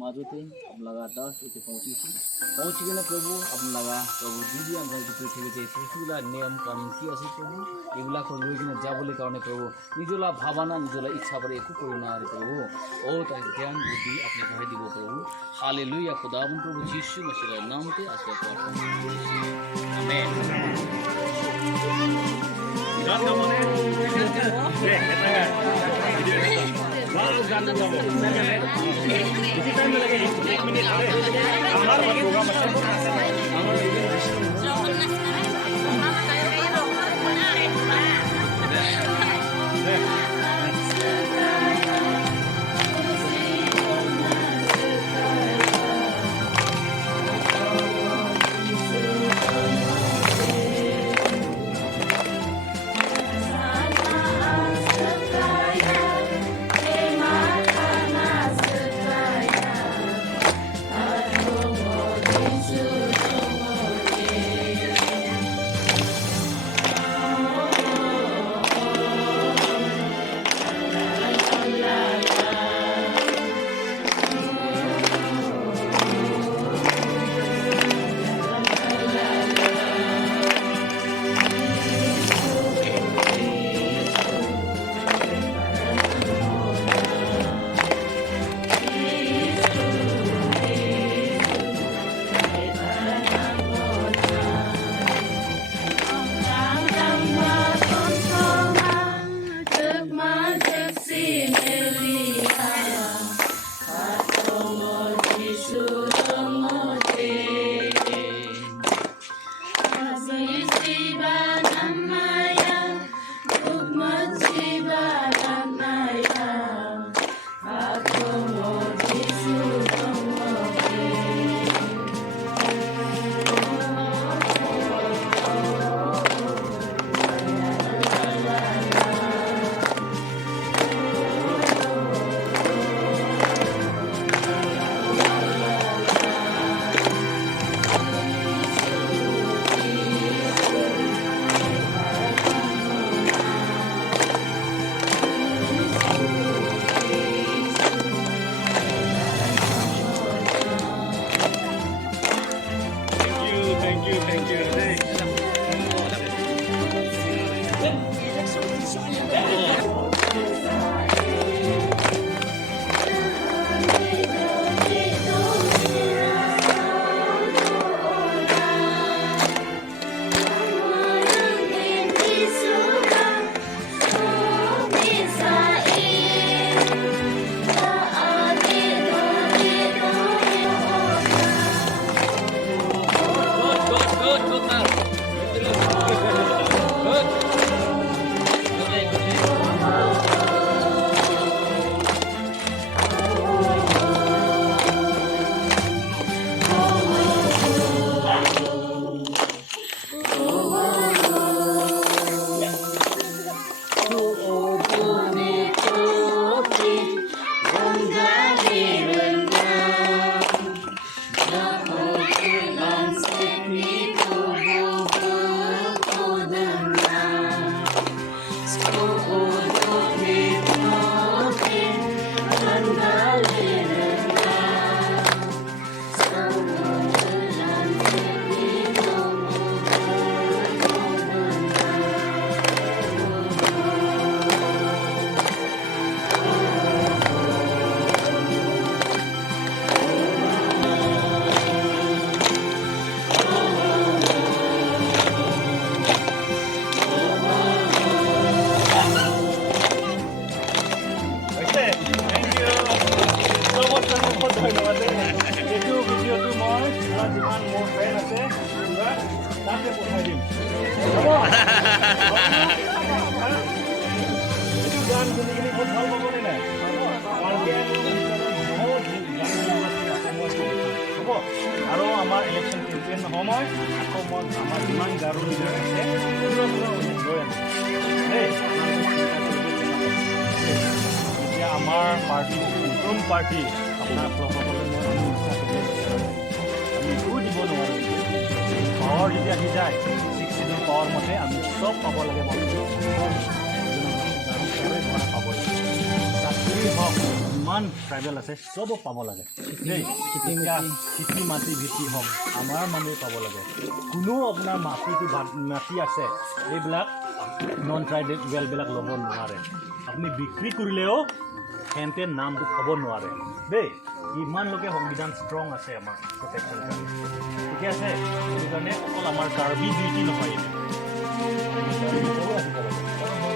মাজতে আপোনালোকৰ দাস এতিয়া পहुঁচি কিনে প্ৰভু আপোনালোকৰ প্ৰভু যি আমাৰ পৃথিৱীতে যিবিলাক নিয়ম কানুন কি আছে প্ৰভু এইবিলাক লৈ কিনে যাবলৈ কাৰণে প্ৰভু নিজলা ভাৱনা নিজলা ইচ্ছা কৰি একো কৰিব নোৱাৰে প্ৰভু তাক জ্ঞান বুদ্ধি আপুনি বঢ়াই দিব প্ৰভু হালেলুয়া খুদাবন প্ৰভু যীশু মसीहৰ নামতে আছে আমেন गान गाबो किती टाइम लगेगा 1 मिनिट हमारा प्रोग्राम আৰু আমাৰ ইলেকশ্যন কেম্পেইন সময় আকৌ মই আমাৰ যিমান গাৰু লিডাৰ আছে এতিয়া আমাৰ পাৰ্টি নতুন পাৰ্টি আপোনালোকসকলে মই আমি ইচ্ছা আমি একো দিব নোৱাৰোঁ পাৱাৰ যেতিয়া আহি যায় 6 চিজনৰ পাৱাৰ মতে আমি চব পাব লাগে পাব লাগে চাকৰি হওক যিমান ট্ৰাইবেল আছে চবক পাব লাগে দেই এতিয়া খেতি মাটি ভিত্তি হওক আমাৰ মানুহে পাব লাগে কোনো আপোনাৰ মাটি আছে এইবিলাক নন ট্ৰাইবেলবিলাক ল'ব নোৱাৰে আপুনি বিক্ৰী কৰিলেও সিহঁতে নামটো থ'ব নোৱাৰে দেই ইমানলৈকে সংবিধান ষ্ট্ৰং আছে আমাৰ প্ৰটেকশ্যন কাৰণে ঠিকে আছে সেইটো কাৰণে অকল আমাৰ কাৰ্বি ডিউটি নহয় এইটো